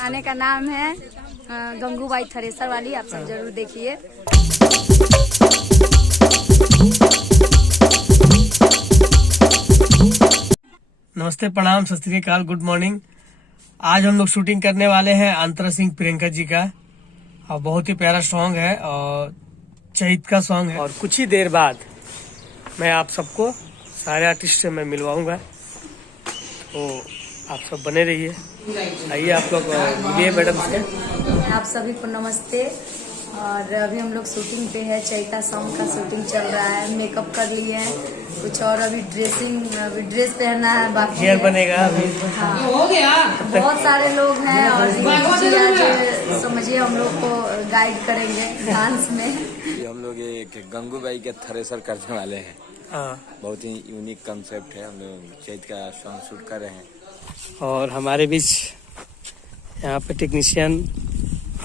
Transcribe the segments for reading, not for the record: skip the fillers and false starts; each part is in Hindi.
गाने का नाम है गंगूबाई थ्रेसर वाली। आप सब जरूर देखिए। नमस्ते, प्रणाम, सत श्री अकाल, गुड मॉर्निंग। आज हम लोग शूटिंग करने वाले हैं अंतरा सिंह प्रियंका जी का, और बहुत ही प्यारा सॉन्ग है और चैत का सॉन्ग है। और कुछ ही देर बाद मैं आप सबको सारे आर्टिस्ट से मैं मिलवाऊंगा, तो आप सब बने रहिए। आइए आप लोग मिलिए मैडम से। आप सभी को नमस्ते। और अभी हम लोग शूटिंग पे है, चैता सॉन्ग का शूटिंग चल रहा है। मेकअप कर लिए हैं कुछ, और अभी ड्रेस पहनना है बाकी हेयर बनेगा अभी। हाँ, हो गया। बहुत सारे लोग हैं और समझिए हम लोग को गाइड करेंगे डांस में। हम लोग एक गंगूबाई के थ्रेसर करने वाले हैं। बहुत ही यूनिक कंसेप्ट है। हम लोग चैत का सॉन्ग शूट कर रहे हैं। और हमारे बीच यहाँ पे टेक्नीशियन,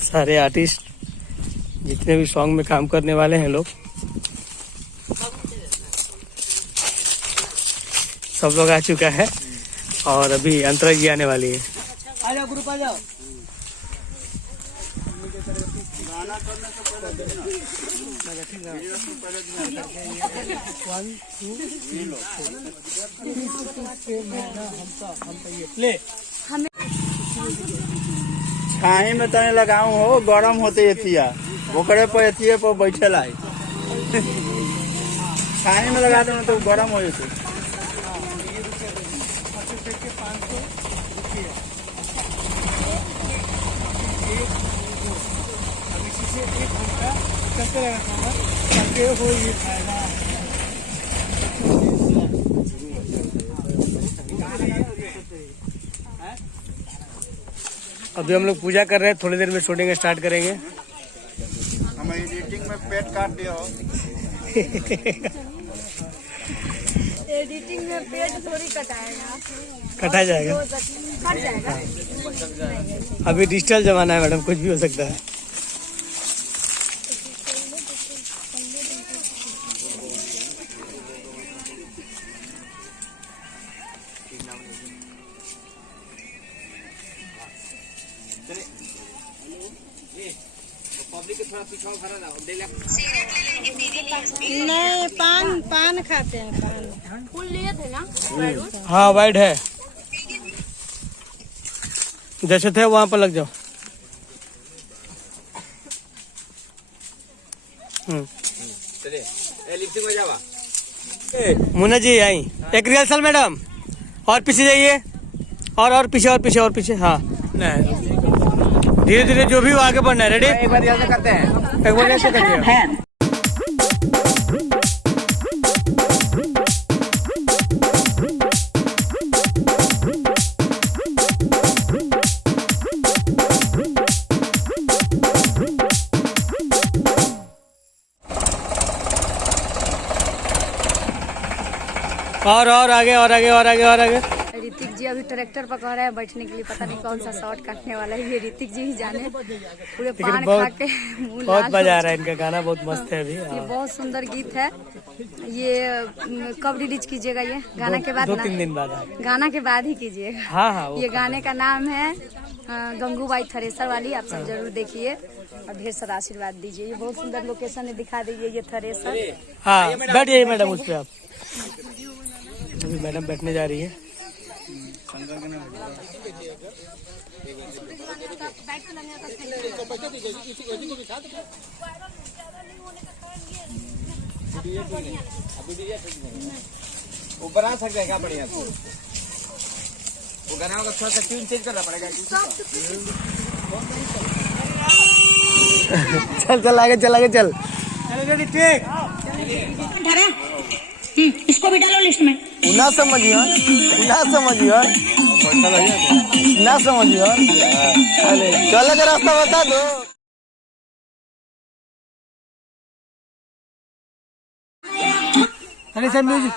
सारे आर्टिस्ट, जितने भी सॉन्ग में काम करने वाले हैं लोग, सब लोग आ चुका है। और अभी अंतरा जी आने वाली है। आ जाओ ग्रुप, आ जाओ। छाई में तने लगाऊ हो, गरम होते एथिया ओकरे पर एथिए पर बैठे लाई। छाई में लगा दो तो गरम हो जाते। अभी हम लोग पूजा कर रहे हैं, थोड़ी देर में शूटिंग स्टार्ट करेंगे। हम एडिटिंग में पेट काट दियो। एडिटिंग में पेट थोड़ी कटाएगा, कटा जाएगा, कट जाएगा। अभी डिजिटल जमाना है मैडम, कुछ भी हो सकता है। नहीं, पान खाते हैं। पान फूल लिए थे ना? हाँ, वाइड है, जैसे थे वहां पर लग जाओ। मुन्ना जी आई, एक रिहर्सल मैडम, और पीछे जाइए, और पीछे, और पीछे, और पीछे। हाँ, धीरे धीरे जो भी आगे बढ़ना है। रेडी? एक बार ऐसे करते हैं, एक बार ऐसे करिए। और आगे, और आगे, और आगे, और आगे। ऋतिक जी अभी ट्रैक्टर पकड़ रहे हैं बैठने के लिए, पता नहीं कौन सा शॉट काटने वाला है। ये ऋतिक जी ही जाने। पूरे पान खा के मुंह बहुत लाल मजा आ हो रहा है, इनका गाना बहुत मस्त है अभी। ये बहुत सुंदर गीत है। ये कब रिलीज कीजिएगा? ये गाना के बाद? 2-3 दिन बाद। गाना के बाद ही कीजिएगा। हाँ, ये गाने का नाम है गंगूबाई थ्रेसर वाली। आप सब जरूर देखिए और ढेर सारा आशीर्वाद दीजिए। ये बहुत सुंदर लोकेशन है, दिखा दीजिए ये थ्रेसर। हाँ, बैठ जाइए मैडम उस पर। आप अभी मैडम बैठने जा रही है। ऊपर आ सकते हैं क्या? बढ़िया वो गाना का थोड़ा सा ट्यून चेंज करना पड़ेगा। चल आगे, चल आगे, चल। इसको भी डालो लिस्ट में। ना समझियो, ना समझियो, ना समझियो। चले का रास्ता बता दो। अरे सर म्यूजिक।